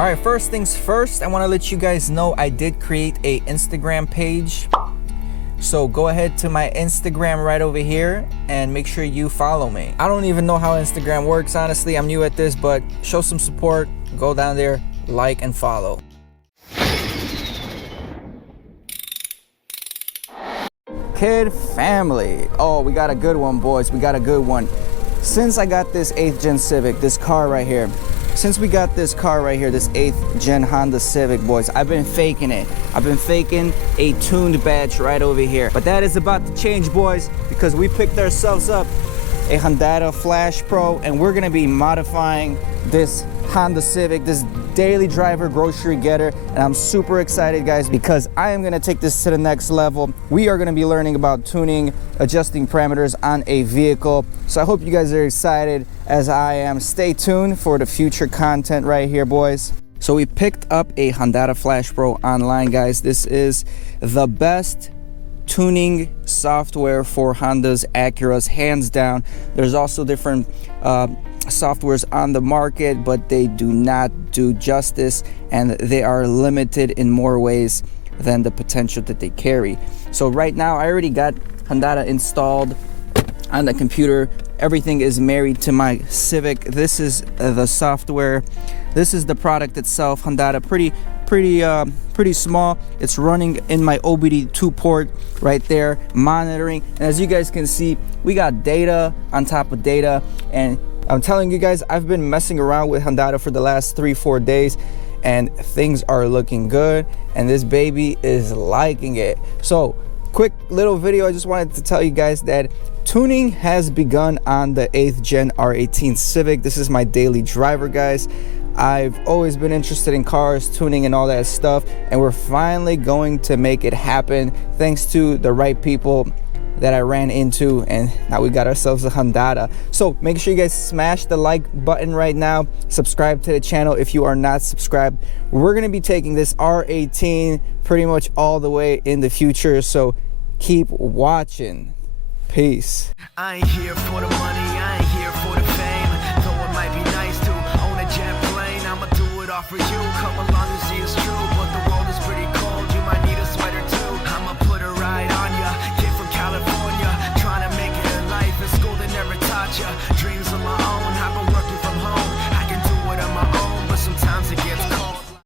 All right, first things first, I want to let you guys know I did create a Instagram page. So go ahead to my Instagram right over here and make sure you follow me. I don't even know how Instagram works, honestly. I'm new at this, but show some support. Go down there, like and follow. Kid family. Oh, we got a good one, boys. We got a good one. Since I got this 8th gen Civic, this car right here, since we got this car right here, this 8th gen Honda Civic, boys, I've been faking it. I've been faking a tuned badge right over here. But that is about to change, boys, because we picked ourselves up a Hondata Flashpro, and we're gonna be modifying this Honda Civic, this daily driver grocery getter. And I'm super excited, guys, because I am gonna take this to the next level. We are gonna be learning about tuning, adjusting parameters on a vehicle. So I hope you guys are excited as I am. Stay tuned for the future content right here, boys. So we picked up a Hondata Flashpro online, guys. This is the best tuning software for Hondas, Acuras, hands down. There's also different softwares on the market, but they do not do justice, and they are limited in more ways than the potential that they carry. So right now I already got Hondata installed on the computer. Everything is married to my Civic. This is the software. This is the product itself. Hondata, pretty small. It's running in my OBD2 port right there, monitoring. And as you guys can see, we got data on top of data. And I'm telling you guys, I've been messing around with Hondata for the last 3-4 days, and things are looking good, and this baby is liking it. So quick little video, I just wanted to tell you guys that tuning has begun on the 8th gen R18 Civic. This is my daily driver, guys. I've always been interested in cars, tuning and all that stuff, and we're finally going to make it happen thanks to the right people that I ran into, and now we got ourselves a Hondata. So make sure you guys smash the like button right now. Subscribe to the channel if you are not subscribed. We're gonna be taking this R18 pretty much all the way in the future, so keep watching. Peace. I ain't here for the money, I ain't here for the fame. Though it might be nice to own a jet plane, I'ma do it all for you. Come along and see it's true.